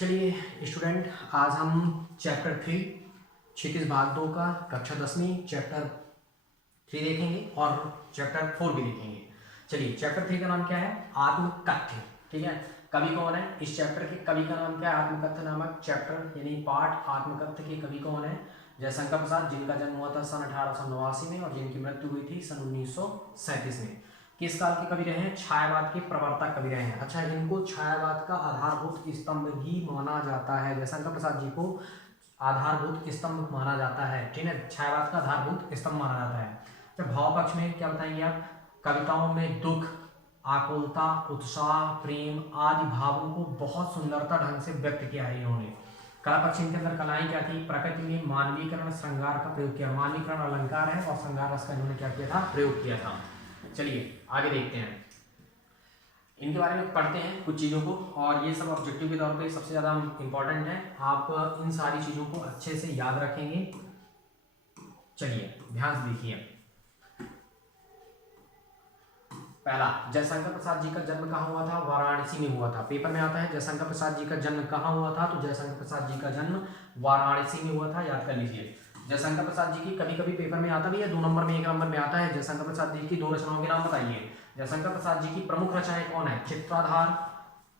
चलिए स्टूडेंट, आज हम चैप्टर 3 क्षितिज भाग 2 का कक्षा 10वीं चैप्टर 3 देखेंगे और चैप्टर 4 भी देखेंगे। चलिए, चैप्टर 3 का नाम क्या है? आत्मकथ्य। ठीक है, कवि कौन है? इस चैप्टर के कवि का नाम क्या है? आत्मकथ्य नामक चैप्टर यानी पाठ आत्मकथ्य के कवि कौन है? जयशंकर प्रसाद, जिनका जन्म हुआ था सन 1889 में और जिनकी मृत्यु हुई थी सन 1937 में। किस काल के कवि रहे हैं? छायावाद के प्रवर्तक कवि रहे हैं। अच्छा, इनको छायावाद का आधारभूत स्तंभ भी माना जाता है। जयशंकर प्रसाद जी को आधारभूत स्तंभ माना जाता है। ठीक है, छायावाद का आधारभूत स्तंभ माना जाता है। तो भाव पक्ष में क्या बताएंगे आप? कविताओं में दुख, आकुलता, उत्साह, प्रेम आदि भावों को बहुत सुंदरता ढंग से व्यक्त किया है इन्होंने। कला पक्ष इनके अंदर कलाएं क्या थी? प्रकृति में मानवीकरण, श्रृंगार का प्रयोग किया। मानवीकरण अलंकार है और श्रृंगार रस का इन्होंने क्या किया था? प्रयोग किया था। चलिए आगे देखते हैं, इनके बारे में पढ़ते हैं कुछ चीज़ों को, और ये सब ऑब्जेक्टिव के तौर पे सबसे ज़्यादा इंपॉर्टेंट है। आप इन सारी चीज़ों को अच्छे से याद रखेंगे। चलिए ध्यान से देखिए। पहला, जयशंकर प्रसाद जी का जन्म कहाँ हुआ था? वाराणसी में हुआ था। पेपर में आता है जयशंकर प्रसाद जी का जन्म कहाँ हुआ था, तो जयशंकर प्रसाद जी का जन्म वाराणसी में हुआ था। याद कर लीजिए। जयशंकर प्रसाद जी की कभी कभी पेपर में आता भी है, 2 नंबर में 1 नंबर में आता है। जयशंकर प्रसाद जी की 2 रचनाओं के नाम बताइए। जयशंकर प्रसाद जी की प्रमुख रचनाएं कौन है? चित्राधार,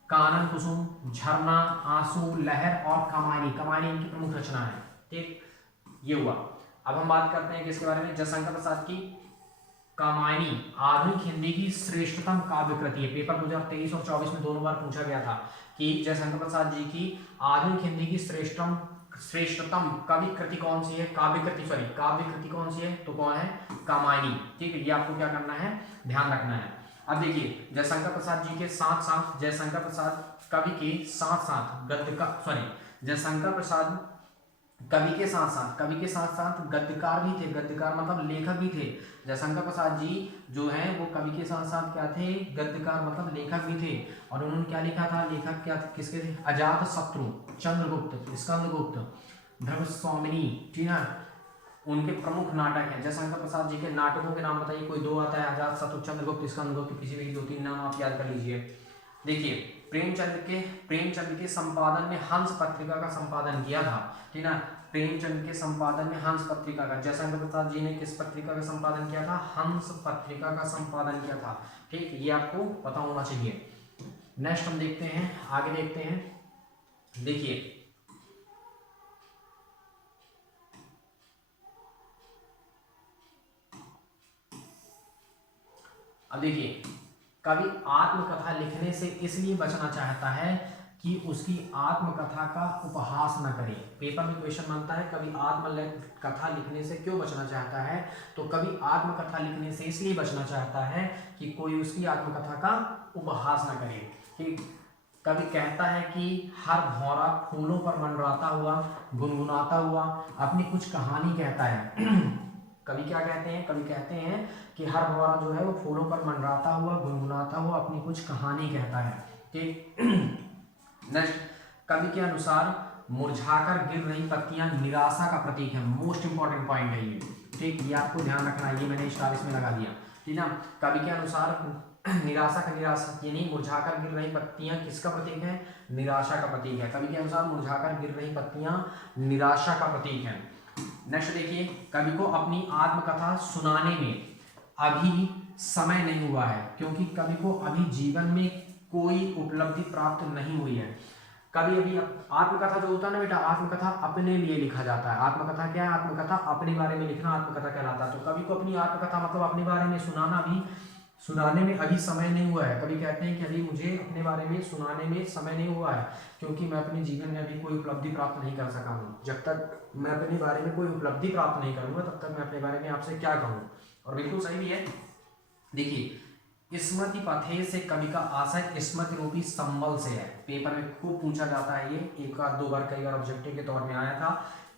कानन कुसुम, झरना, आंसू, लहर और कमानी। कमानी इनकी प्रमुख रचना है। ठीक, ये हुआ। अब हम बात करते हैं किसके बारे में? जयशंकर प्रसाद की कामायनी आधुनिक हिंदी की श्रेष्ठतम काव्य कृति है। पेपर 2023 और 24 में दोनों बार पूछा गया था कि जयशंकर प्रसाद जी की आधुनिक हिंदी की श्रेष्ठतम कवि कृति कौन सी है? काव्य कृति कौन सी है? तो कौन है? कामायनी। ठीक है, ये आपको क्या करना है? ध्यान रखना है। अब देखिए, जयशंकर प्रसाद जी के साथ साथ जयशंकर प्रसाद कवि के साथ साथ जयशंकर प्रसाद कवि के साथ साथ गद्यकार भी थे। गद्यकार मतलब लेखक भी थे। जयशंकर प्रसाद जी जो हैं वो कवि के साथ साथ क्या थे? गद्यकार मतलब लेखक भी थे। और उन्होंने क्या लिखा था? लेखक क्या किसके थे? अजात शत्रु, चंद्रगुप्त, स्कंदगुप्त, भृगुस्वामिनी। ठीक है, उनके प्रमुख नाटक हैं। जयशंकर प्रसाद जी के नाटकों के नाम बताइए। कोई 2 आता है? अजात शत्रु, चंद्रगुप्त, स्कंदगुप्त। किसी भी 2-3 नाम आप याद कर लीजिए। देखिए, प्रेमचंद के संपादन में हंस पत्रिका का संपादन किया था। ठीक है, प्रेमचंद के संपादन में हंस पत्रिका का, जयशंकर प्रसाद जी ने किस पत्रिका का संपादन किया था? हंस पत्रिका का संपादन किया था। ठीक, ये आपको पता होना चाहिए। नेक्स्ट हम देखते हैं, आगे देखते हैं। देखिए, अब देखिए, कवि आत्मकथा लिखने से इसलिए बचना चाहता है कि उसकी आत्मकथा का उपहास न करे। पेपर में क्वेश्चन बनता है कवि आत्मकथा लिखने से क्यों बचना चाहता है? तो कवि आत्मकथा लिखने से इसलिए बचना चाहता है कि कोई उसकी आत्मकथा का उपहास न करे। ठीक, कवि कहता है कि हर भौरा फूलों पर मंडराता हुआ, गुनगुनाता हुआ अपनी कुछ कहानी कहता है। कवि क्या कहते हैं? कवि कहते हैं कि हर भौरा जो है वो फूलों पर मंडराता हुआ, गुनगुनाता हुआ अपनी कुछ कहानी कहता है। ठीक, नेक्स्ट, कवि के अनुसार मुरझाकर गिर रही पत्तियां निराशा का प्रतीक है। मोस्ट इंपॉर्टेंट पॉइंट है ये। ठीक, ये आपको ध्यान रखना है। ये मैंने स्टार इसमें लगा दिया। ठीक है, कवि के अनुसार निराशा यानी मुरझाकर गिर रही पत्तियां किसका प्रतीक है? निराशा का प्रतीक है। कवि के अनुसार मुरझाकर गिर रही पत्तियां निराशा का प्रतीक है। नेक्स्ट देखिए, कवि को अपनी आत्मकथा सुनाने में अभी समय नहीं हुआ है, क्योंकि कवि को अभी जीवन में कोई उपलब्धि प्राप्त नहीं हुई है। कवि अभी आत्मकथा जो होता है ना बेटा, आत्मकथा अपने लिए लिखा जाता है। आत्मकथा क्या है? आत्मकथा अपने बारे में लिखना आत्मकथा कहलाता है। तो कवि को अपनी आत्मकथा मतलब अपने बारे में सुनाने में अभी समय नहीं हुआ है। कवि कहते हैं कि अभी मुझे अपने बारे में सुनाने में समय नहीं हुआ है, क्योंकि मैं अपने जीवन में अभी कोई उपलब्धि प्राप्त नहीं कर सका हूँ। जब तक मैं अपने बारे में कोई उपलब्धि प्राप्त नहीं करूँगा तब तक मैं अपने बारे में आपसे क्या कहूँ। और बिल्कुल सही भी है। देखिए, स्मृति पथे से कवि का आशय स्मृति रूपी संबल से है। पेपर में खूब पूछा जाता है, ये 1-2 बार कई बार ऑब्जेक्टिव के तौर में आया था।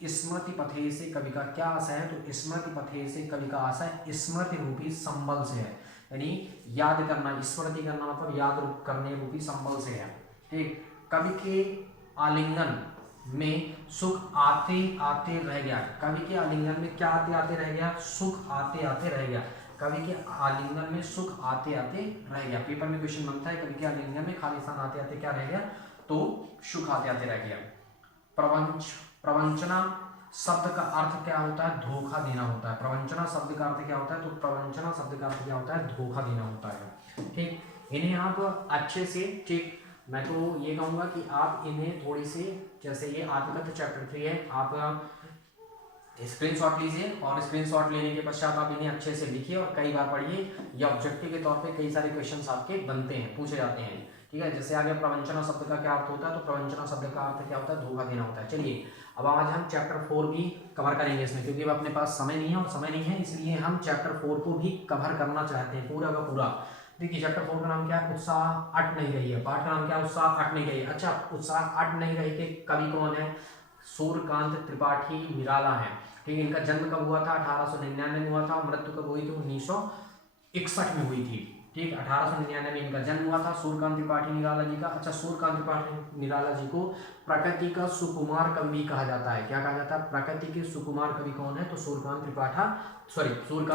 स्मृति पथे से कवि का क्या आशय है? तो स्मृति पथे से कवि का आशय स्मृति रूपी संबल से है, यानी याद करना, स्मृति करना मतलब याद करने रूपी संबल से है। ठीक, कवि के आलिंगन में सुख आते आते रह गया। कवि के आलिंगन में क्या आते आते रह गया? सुख आते आते रह गया। कवि के आलिंगन में सुख आते आते रह गया। पेपर में क्वेश्चन बनता है कवि के आलिंगन में खाली स्थान आते आते क्या रह गया? तो तो सुख आते आते रह गया। प्रवंचना शब्द का अर्थ क्या होता है? धोखा देना होता है। प्रवंचना शब्द का अर्थ क्या होता है? तो प्रवंचना शब्द का अर्थ क्या होता है? धोखा देना होता है। ठीक, इन्हें आप अच्छे से, ठीक, मैं तो ये कहूँगा कि आप इन्हें थोड़ी सी, जैसे ये आत्मकथन चैप्टर 3 है, आप स्क्रीनशॉट लीजिए और स्क्रीनशॉट लेने के पश्चात आप इन्हें अच्छे से लिखिए और कई बार पढ़िए। या ऑब्जेक्टिव के तौर पे कई सारे क्वेश्चंस आपके बनते हैं, पूछे जाते हैं। ठीक है, जैसे आगे प्रवंचना शब्द का क्या अर्थ होता है? तो प्रवंचना शब्द का अर्थ क्या होता है? धोखा देना होता है। चलिए, अब आज हम चैप्टर 4 भी कवर करेंगे इसमें, क्योंकि अब अपने पास समय नहीं है और समय नहीं है, इसलिए हम चैप्टर 4 को भी कवर करना चाहते हैं पूरा का पूरा। देखिए, चैप्टर 4 का नाम क्या है? उत्साह अट नहीं रही है। पाठ का नाम क्या है? उत्साह अट नहीं रही है। अच्छा, उत्साह अट नहीं रही के कवि कौन है? सूर्यकांत त्रिपाठी निराला है। ठीक है, इनका जन्म कब हुआ था? 1899 में हुआ था। मृत्यु कब हुई थी? 1961 में हुई थी। ठीक, 1899 में इनका जन्म हुआ था सूर्यकांत त्रिपाठी निराला जी का। अच्छा, सूर्यकांत त्रिपाठी निराला जी को प्रकृति का सुकुमार कवि भी कहा जाता है। क्या कहा जाता है? प्रकृति के सुकुमार कवि कौन है? तो सूर्यकांत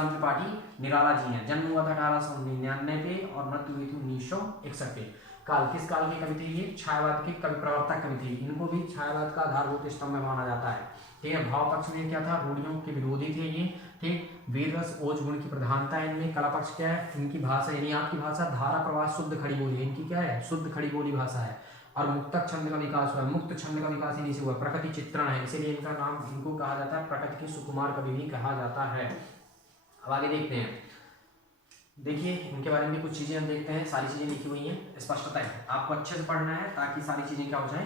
त्रिपाठी निराला जी हैं। जन्म हुआ था 1899 पे और मृत्यु हुई थी 1961 पे। काल, किस काल के कवि थे ये? छायावाद के कवि प्रवर्तक कवि थे। इनको भी छायावाद का आधारभूत स्तंभ माना जाता है। ठीक है, भाव पक्ष में क्या था? रूढ़ियों के विरोधी थे ये। ठीक, वीर रस ओज गुण की प्रधानता है इनमें। कला पक्ष क्या है? इनकी भाषा, यानी आपकी भाषा धारा प्रवाह शुद्ध खड़ी बोली है। इनकी क्या है? शुद्ध खड़ी बोली भाषा है। और मुक्तक छंद का विकास हुआ है। मुक्त छंद का विकास इन्हीं से हुआ। प्रकृति चित्रण है, इसीलिए इनका नाम, इनको कहा जाता है प्रकृति के सुकुमार कवि भी कहा जाता है। अब आगे देखते हैं। देखिए, इनके बारे में कुछ चीजें हम देखते हैं। सारी चीजें लिखी हुई हैं, स्पष्टता है। आपको अच्छे से पढ़ना है ताकि सारी चीजें क्या हो जाए?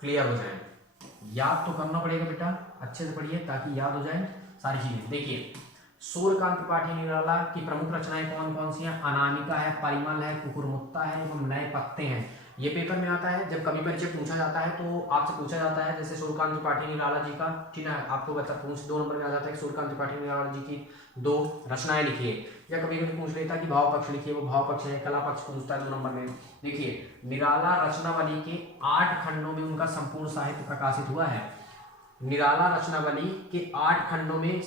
क्लियर हो जाए। याद तो करना पड़ेगा बेटा, अच्छे से पढ़िए ताकि याद हो जाए सारी चीजें। देखिए, सूर्यकांत त्रिपाठी निराला की प्रमुख रचनाएं कौन कौन सी हैं? अनामिका है, परिमल है, कुकुरमुत्ता है एवं नए पत्ते हैं। ये पेपर में आता है। जब कवि परिचय पूछा जाता है तो आपसे पूछा जाता है, जैसे सूर्यकांत त्रिपाठी निराला जी का, ठीक है, आपको बता पूछ 2 नंबर में आ जाता है कि सूर्यकांत त्रिपाठी निराला जी की 2 रचनाएं लिखिए। या कभी कभी पूछ लेता कि भाव पक्ष लिखिए, वो भाव पक्ष है। कला पक्ष पूछता है 2 नंबर में। देखिए, निराला रचनावली के 8 खंडों में उनका संपूर्ण साहित्य प्रकाशित हुआ है। निराला रचनावली के 8 खंडों में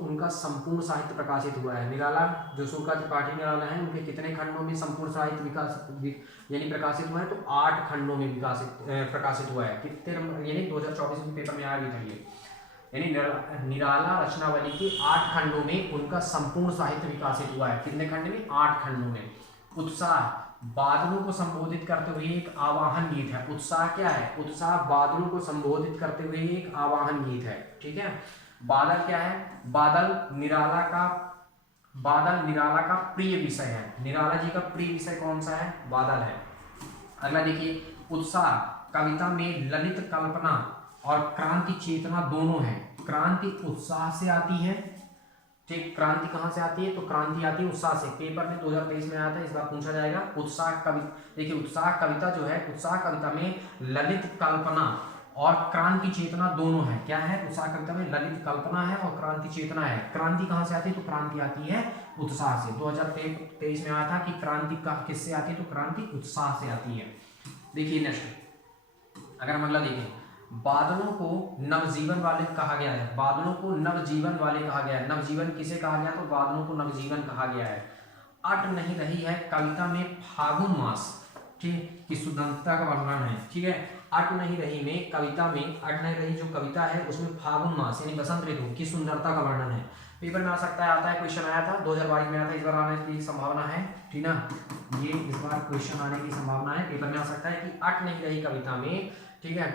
उनका संपूर्ण साहित्य प्रकाशित हुआ है। निराला जो सूर्यकांत त्रिपाठी निराला है, उनके कितने खंडों में संपूर्ण साहित्य विकास यानी प्रकाशित हुआ है? तो 8 खंडों में प्रकाशित हुआ है। कितने नंबर? यानी 2024 में पेपर में आया भी था ये। यानी निराला रचनावली के 8 खंडों में उनका संपूर्ण साहित्य विकासित हुआ है। कितने खंड में? 8 खंडों में। उत्साह, बादलों को संबोधित करते हुए एक आवाहन गीत है। उत्साह क्या है? उत्साह बादलों को संबोधित करते हुए एक आवाहन गीत है। ठीक है, बादल क्या है? बादल निराला का प्रिय विषय है। निराला जी का प्रिय विषय कौन सा है? बादल है। अगला देखिए, उत्साह कविता में ललित कल्पना और क्रांति चेतना दोनों है। क्रांति उत्साह से आती है। ठीक, क्रांति कहां से आती है? तो क्रांति आती है उत्साह से। पेपर में 2023 में आया था, इस बार पूछा जाएगा। उत्साह कविता, देखिए उत्साह कविता जो है, उत्साह कविता में ललित कल्पना और क्रांति चेतना दोनों है। क्या है? उत्साह कविता में ललित कल्पना है और क्रांति चेतना है। क्रांति कहां से आती है? तो क्रांति आती है उत्साह से। 2023 में आया था कि क्रांति किससे आती है? तो क्रांति उत्साह से आती है। देखिए नेक्स्ट, अगर हम अगला देखें, बादलों को नवजीवन वाले कहा गया है। बादलों को नवजीवन वाले कहा गया है। नवजीवन किसे कहा गया? तो बादलों को नवजीवन कहा गया है। अट नहीं रही है कविता में फागुन मास, ठीक, की सुंदरता का वर्णन है। ठीक है, अट नहीं रही में कविता में, अट नहीं रही जो कविता है उसमें फागुन मास यानी बसंत ऋतु की सुंदरता का वर्णन है। पेपर में आ सकता है, आता है, क्वेश्चन आया था 2022 में आया था, इस बार आने की संभावना है। ठीक ना, ये इस बार क्वेश्चन आने की संभावना है। पेपर में आ सकता है कि अट नहीं रही कविता में, ठीक है,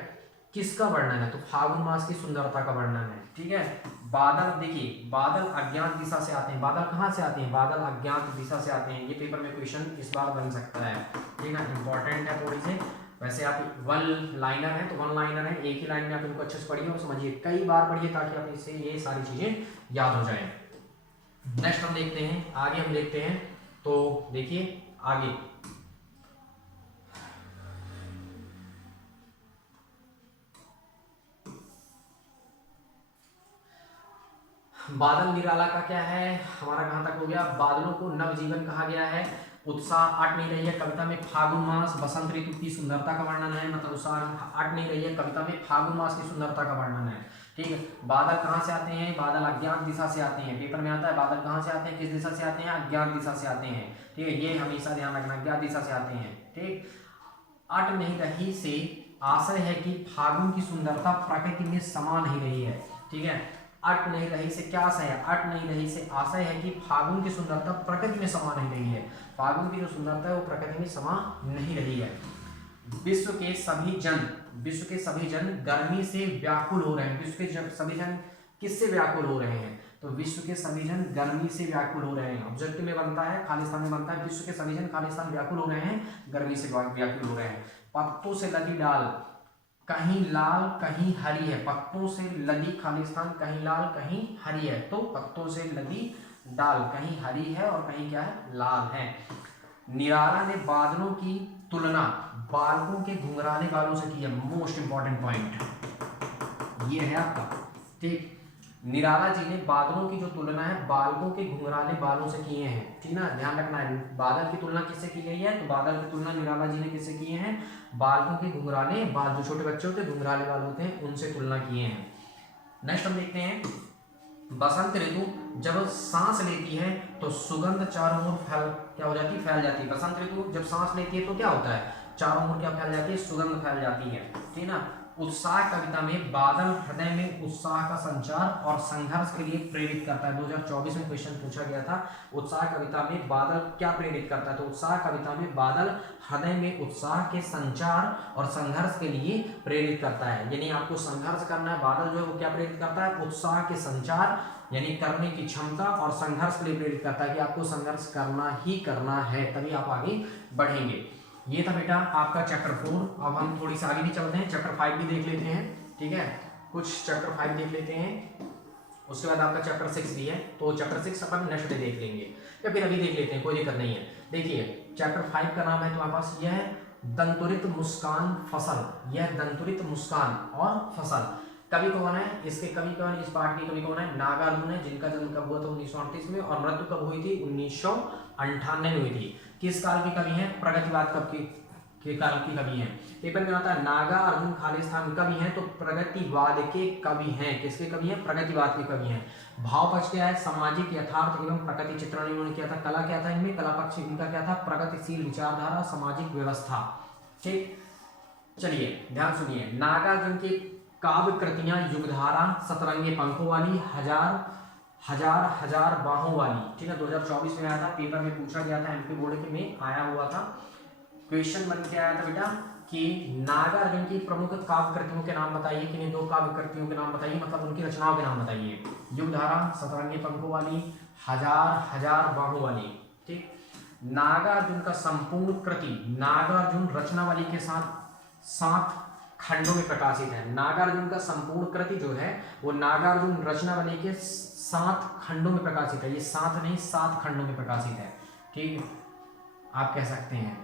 किसका वर्णन है? तो फागुन मास की सुंदरता का वर्णन है। ठीक है, बादल, देखिए बादल अज्ञात दिशा से आते हैं। बादल कहाँ से आते हैं? बादल अज्ञात दिशा से आते हैं। ये पेपर में क्वेश्चन इस बार बन सकता है। ठीक है, इंपॉर्टेंट है थोड़ी से। वैसे आप 1 लाइनर है तो 1 लाइनर है, एक ही लाइन में आप इनको अच्छे से पढ़िए और समझिए, कई बार पढ़िए ताकि आप इससे ये सारी चीजें याद हो जाए। नेक्स्ट हम देखते हैं, आगे हम देखते हैं। तो देखिए आगे, बादल निराला का क्या है? हमारा कहां तक हो गया? बादलों को नवजीवन कहा गया है। उत्साह अट नहीं रही है कविता में फागुन मास बसंत ऋतु की सुंदरता का वर्णन है। मतलब उत्साह अट नहीं रही है कविता में फागुन मास की सुंदरता का वर्णन है। ठीक है, बादल कहाँ से आते हैं? बादल अज्ञात दिशा से आते हैं। पेपर में आता है बादल कहाँ से आते हैं, किस दिशा से आते हैं? अज्ञात दिशा से आते हैं। ठीक है, ये हमेशा ध्यान रखना, अज्ञात दिशा से आते हैं। ठीक, अट नहीं रही से आशय है कि फागुन की सुंदरता प्रकृति में समा नहीं रही है। ठीक है, अट नहीं रही से क्या आशय है, अट नहीं रही से आशय है कि फागुन की सुंदरता प्रकृति में समा नहीं रही है। फागुन की जो सुंदरता है वो प्रकृति में समा नहीं रही है। विश्व के सभी जन गर्मी से व्याकुल हो रहे हैं। विश्व के सभी जन किससे व्याकुल हो रहे हैं, तो विश्व के सभी जन गर्मी से व्याकुल हो रहे हैं। ऑब्जेक्टिव में बनता है, खालिस्तान में बनता है, विश्व के सभी जन खालिस्तान व्याकुल हो रहे हैं, गर्मी से व्याकुल हो रहे हैं। पत्तों से लदी डाल कहीं लाल कहीं हरी है। पत्तों से लदी खालिस्तान कहीं लाल कहीं हरी है, तो पत्तों से लदी डाल कहीं हरी है और कहीं क्या है, लाल है। निराला ने बादलों की तुलना बालकों के घुंघराले बालों से की है। मोस्ट इंपॉर्टेंट पॉइंट ये है आपका। ठीक, निराला जी ने बादलों की जो तुलना है बालकों के घुंघराले बालों से किए हैं। ठीक ना, ध्यान रखना है, बादल की तुलना किससे की गई है, तो बादल की तुलना निराला जी ने किससे किए हैं, बालकों के घुंघराले बाल, जो छोटे बच्चे होते हैं घुंघराले बाल होते हैं, उनसे तुलना किए हैं। नेक्स्ट हम देखते हैं, बसंत ऋतु जब सांस लेती है तो सुगंध चारों ओर क्या हो जाती है, फैल जाती है। बसंत ऋतु जब सांस लेती है तो क्या होता है, चारों ओर क्या फैल जाती है, सुगंध फैल जाती है। ठीक ना। उत्साह कविता में बादल हृदय में उत्साह का संचार और संघर्ष के लिए प्रेरित करता है। 2024 में क्वेश्चन पूछा गया था, उत्साह कविता में बादल क्या प्रेरित करता है, तो उत्साह कविता में बादल हृदय में उत्साह के संचार और संघर्ष के लिए प्रेरित करता है। यानी आपको संघर्ष करना है, बादल जो है वो क्या प्रेरित करता है, उत्साह के संचार यानी करने की क्षमता और संघर्ष के लिए प्रेरित करता है कि आपको संघर्ष करना ही करना है, तभी आप आगे बढ़ेंगे। ये था बेटा आपका चैप्टर 4। अब हम थोड़ी सी आगे भी चलते हैं, चैप्टर 5 भी देख लेते हैं। ठीक है, कुछ चैप्टर 5 देख लेते हैं, उसके बाद आपका चैप्टर 6 भी है, तो चैप्टर 6 अपन नेक्स्ट डे देख लेंगे या फिर अभी देख लेते हैं, कोई दिक्कत नहीं है। देखिए चैप्टर 5 का नाम है तुम्हारे पास, यह है दंतुरित मुस्कान फसल। यह दंतुरित मुस्कान और फसल। कवि कौन है, इसके कवि कौन, इस पाठ के कवि कौन है, नागार्जुन है, जिनका जन्म कब हुआ था 1938 में, और मृत्यु कब हुई थी 1998 में हुई थी। किस काल के कवि हैं, प्रगतिवाद कब के काल के कवि हैं। पेपर में आता है नागार्जुन खालिस्तान कवि हैं, तो प्रगतिवाद के कवि हैं। किसके कवि हैं, प्रगतिवाद के कवि हैं। भाव पक्ष क्या है, सामाजिक यथार्थ एवं प्रगति चित्रण इन्होंने किया था। कला क्या था इनमें, कला पक्ष इनका क्या था, प्रगतिशील विचारधारा सामाजिक व्यवस्था। ठीक, चलिए ध्यान सुनिए, नागार्जुन की काव्य कृतियां युगधारा, सतरंगे पंखों वाली, हजार बाहों वाली। ठीक है, 2024 में आया था, पेपर में पूछा गया था, एमपी बोर्ड के में आया हुआ था। क्वेश्चन बन के आया था बेटा कि नागार्जुन की प्रमुख काव्य कृतियों के नाम बताइए, किन्हीं 2 काव्य कृतियों के नाम बताइए, मतलब उनकी रचनाओं के नाम बताइए। युगधारा, सतरंगे पंखों वाली, हजार बाहों वाली। ठीक, नागार्जुन का संपूर्ण कृति नागार्जुन रचनावली के साथ 7 खंडों में प्रकाशित है। नागार्जुन का संपूर्ण कृति जो है वो नागार्जुन रचनावली के 7 खंडों में प्रकाशित है। ये 7 नहीं 7 खंडों में प्रकाशित है। ठीक, आप कह सकते हैं।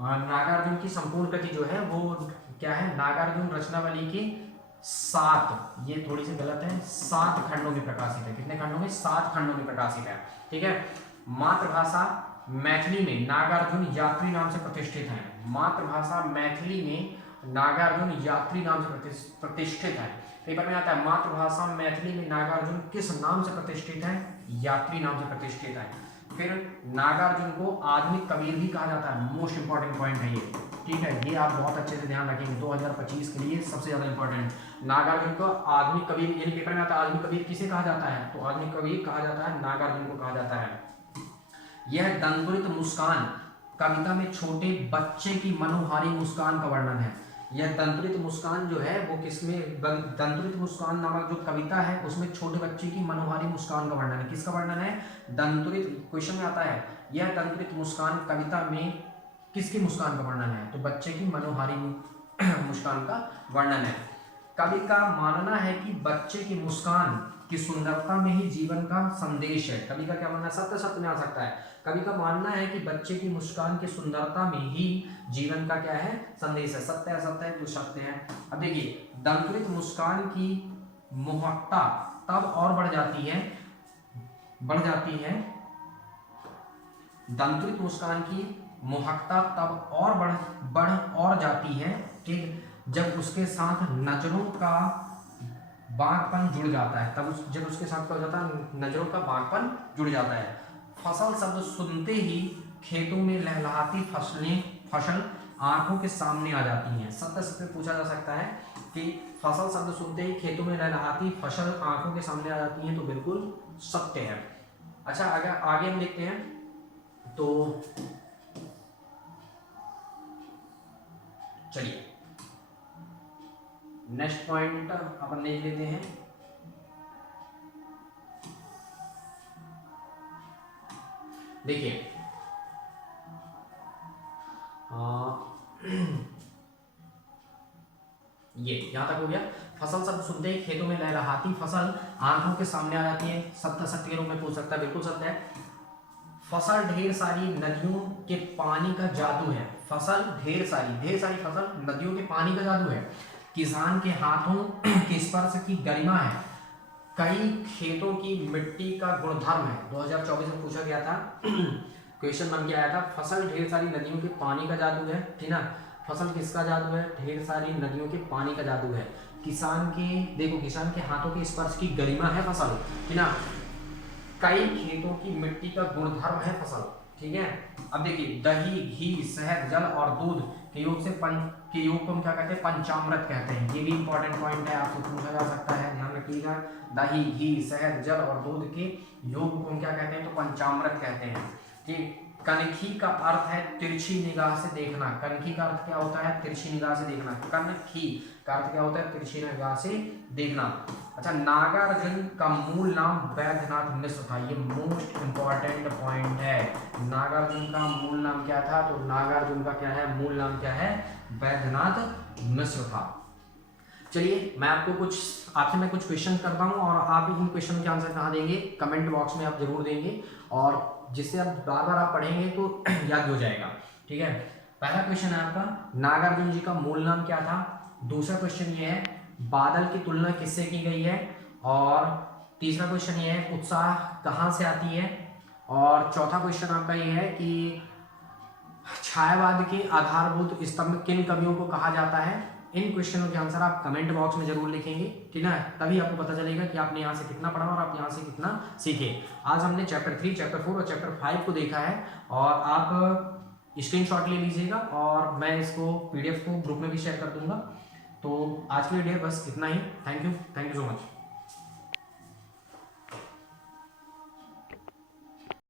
और नागार्जुन की संपूर्ण कृति जो है वो क्या है, नागार्जुन रचनावली के 7, ये थोड़ी सी गलत है, 7 खंडों में प्रकाशित है। कितने खंडों में, 7 खंडों में प्रकाशित है। ठीक है, मातृभाषा मैथिली में नागार्जुन यात्री नाम से प्रतिष्ठित है। मातृभाषा मैथिली में नागार्जुन यात्री नाम से प्रतिष्ठित है। पेपर में आता है मातृभाषा मैथिली में नागार्जुन किस नाम से प्रतिष्ठित है, यात्री नाम से प्रतिष्ठित है। फिर नागार्जुन को आधुनिक कबीर भी कहा जाता है। मोस्ट इंपॉर्टेंट पॉइंट है ये। ठीक है, ये आप बहुत अच्छे से ध्यान रखेंगे, 2025 के लिए सबसे ज्यादा इंपॉर्टेंट। नागार्जुन को आधुनिक कबीर, यानी पेपर में आता है आधुनिक कबीर किसे कहा जाता है, तो आधुनिक कबीर कहा जाता है नागार्जुन को कहा जाता है। यह दंतुरित मुस्कान कविता में छोटे बच्चे की मनोहारी मुस्कान का वर्णन है। यह दंतुरित मुस्कान जो है वो किसमें, दंतुरित मुस्कान नामक जो कविता है उसमें छोटे बच्चे की मनोहारी मुस्कान का वर्णन है। किसका वर्णन है, दंतुरित। क्वेश्चन में आता है यह दंतुरित मुस्कान कविता में किसकी मुस्कान का वर्णन है, तो बच्चे की मनोहारी मुस्कान का वर्णन है। कवि का मानना है कि बच्चे की मुस्कान की सुंदरता में ही जीवन का संदेश है। कवि का क्या मानना है, सत्य सत्य में आ सकता है। कवि का मानना है कि बच्चे की मुस्कान की सुंदरता में ही जीवन का क्या है, संदेश है। सत्य है, सत्य है, कुछ सत्य है। अब देखिए, दंतुरित मुस्कान की मोहकता तब और बढ़ जाती है दंतुरित मुस्कान की मोहकता तब और बढ़ जाती है। ठीक, जब उसके साथ नजरों का बागपन जुड़ जाता है। तब जब उसके साथ क्या हो जाता है, नजरों का बागपन जुड़ जाता है। फसल शब्द सुनते ही खेतों में लहलहाती फसल आंखों के सामने आ जाती हैं। सत्य सत्य पूछा जा सकता है कि फसल शब्द सुनते ही खेतों में लहलहाती फसल आंखों के सामने आ जाती हैं, तो बिल्कुल सत्य है। अच्छा आगे आगे हम देखते हैं, तो चलिए नेक्स्ट पॉइंट अपन देख लेते हैं। देखिए ये यहां तक हो गया। फसल शब्द सुनते ही खेतों में लहलहाती फसल आंखों के सामने आ जाती है, सत्य सत्य के रूप में पूछ सकता है, बिल्कुल सत्य है। फसल ढेर सारी नदियों के पानी का जादू है। फसल ढेर सारी फसल नदियों के पानी का जादू है। किसान के हाथों के स्पर्श की गरिमा है। कई खेतों की मिट्टी का गुणधर्म है। 2024 में पूछा गया था, क्वेश्चन बन के आया था, फसल ढेर सारी नदियों के पानी का जादू है, ठीक ना। फसल किसका जादू है? ढेर सारी नदियों के पानी का जादू है। किसान के, देखो किसान के हाथों के स्पर्श की गरिमा है फसल, ठीक ना। कई खेतों की मिट्टी का गुणधर्म है फसल, ठीक है। अब देखिए दही, घी, शहद, जल और दूध के योग को हम क्या कहते हैं? पंचामृत कहते हैं। ये भी इंपॉर्टेंट पॉइंट है, आपसे पूछा जा सकता है, ध्यान रखिएगा। दही, घी, शहद, जल और दूध के योग को हम क्या कहते हैं? तो पंचामृत कहते हैं, ठीक। कनखी का अर्थ है तिरछी निगाह से देखना। कनखी का अर्थ क्या होता है? तिरछी निगाह से देखना। कनखी का अर्थ क्या होता है? तिरछी निगाह से देखना। अच्छा, नागार्जुन का मूल नाम वैद्यनाथ मिश्र था। ये मोस्ट इंपॉर्टेंट पॉइंट है। नागार्जुन का मूल नाम क्या था? तो नागार्जुन का क्या है? मूल नाम क्या है? वैद्यनाथ मिश्र था। चलिए मैं आपसे मैं कुछ क्वेश्चन करता हूं और आप इन क्वेश्चन के आंसर कहाँ देंगे? कमेंट बॉक्स में आप जरूर देंगे, और जिससे आप बार बार आप पढ़ेंगे तो याद हो जाएगा, ठीक है। पहला क्वेश्चन है आपका, नागार्जुन जी का मूल नाम क्या था? दूसरा क्वेश्चन ये है, बादल की तुलना किससे की गई है? और तीसरा क्वेश्चन ये है, उत्साह कहाँ से आती है? और चौथा क्वेश्चन आपका ये है कि छायावाद के आधारभूत स्तंभ किन कवियों को कहा जाता है? इन क्वेश्चनों के आंसर आप कमेंट बॉक्स में जरूर लिखेंगे, ठीक है। तभी आपको पता चलेगा कि आपने यहाँ से कितना पढ़ा और आप यहाँ से कितना सीखे। आज हमने चैप्टर 3, चैप्टर 4 और चैप्टर 5 को देखा है, और आप स्क्रीनशॉट ले लीजिएगा और मैं इसको PDF को ग्रुप में भी शेयर कर दूंगा। तो आज के लिए बस इतना ही। Thank you so much.